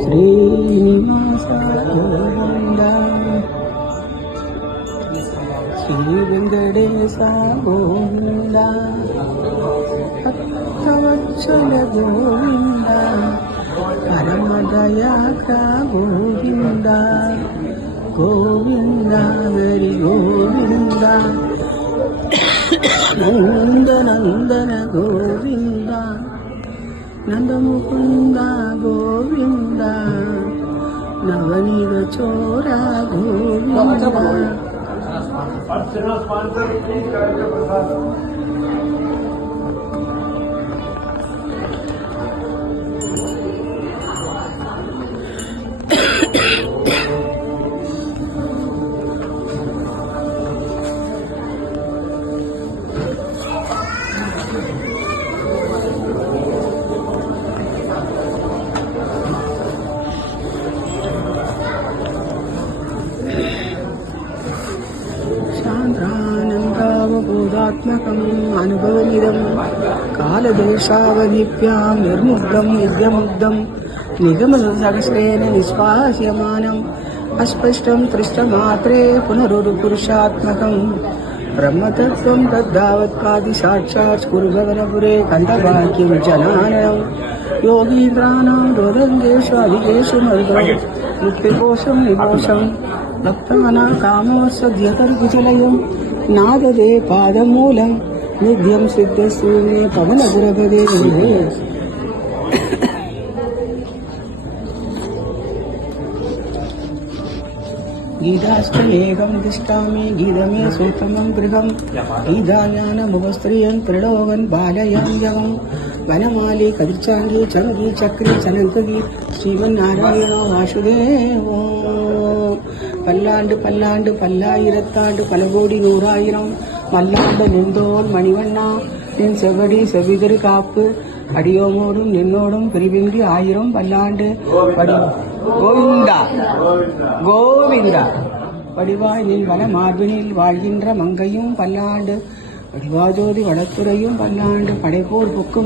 శ్రీనివాస గోవింద శ్రీ వెంకటేశ గోవింద భక్తవత్సల గోవింద పరమదయాక గోవింద గోవింద హరి గోవింద నందనందన గోవింద నందముకుంద గోవింద నవనీత చోర గోవింద സർവാത്മകം അനുഭവനിതം കാലദേശാവധിപ്യാം നിർമുഗ്ധം നിദ്യമുഗ്ധം നിഗമസഹസ്രേണ നിഷ്പാസ്യമാനം അസ്പഷ്ടം തൃഷ്ടമാത്രേ പുനരരുപുരുഷാത്മകം ബ്രഹ്മതത്വം തദ്ധാവത് പാതി സാക്ഷാത് കുരുഭവനപുരേ കണ്ടവാക്യം ജനാനം യോഗീന്ദ്രാണാം രുദംഗേഷു അധികേഷു മൃദം മുക്തികോശം നികോശം ഭക്തമന കാമോസ്വ ധ്യതർകുചലയം நாததே பாதமூலம் நித்யம் சித்த சூன்ய பவனபுரபதே गीताश्च एकं तिष्ठामि गीतमे सूत्रमं गृहं गीताज्ञानमुपस्त्रियं प्रणोगन् बालयं यवं वनमाली कदिचाङ्गी चङ्गी चक्री चनङ्गी श्रीमन्नारायणो वासुदेवो பல்லாண்டு பல்லாண்டு பல்லாயிரத்தாண்டு பல கோடி நூறாயிரம் மல்லாண்ட நின்றோன் மணிவண்ணா நின் செவடி செவிதிரு காப்பு. அடியோமோடும் நின்னோடும் பிரிவின்றி ஆயிரம் பல்லாண்டு படி கோவிந்தா. கோவிந்தா. வடிவாய் நின் வன மார்பினில் வாழ்கின்ற மங்கையும் பல்லாண்டு. வடிவாஜோதி வளத்துறையும் பல்லாண்டு. படைப்போர் புக்கும்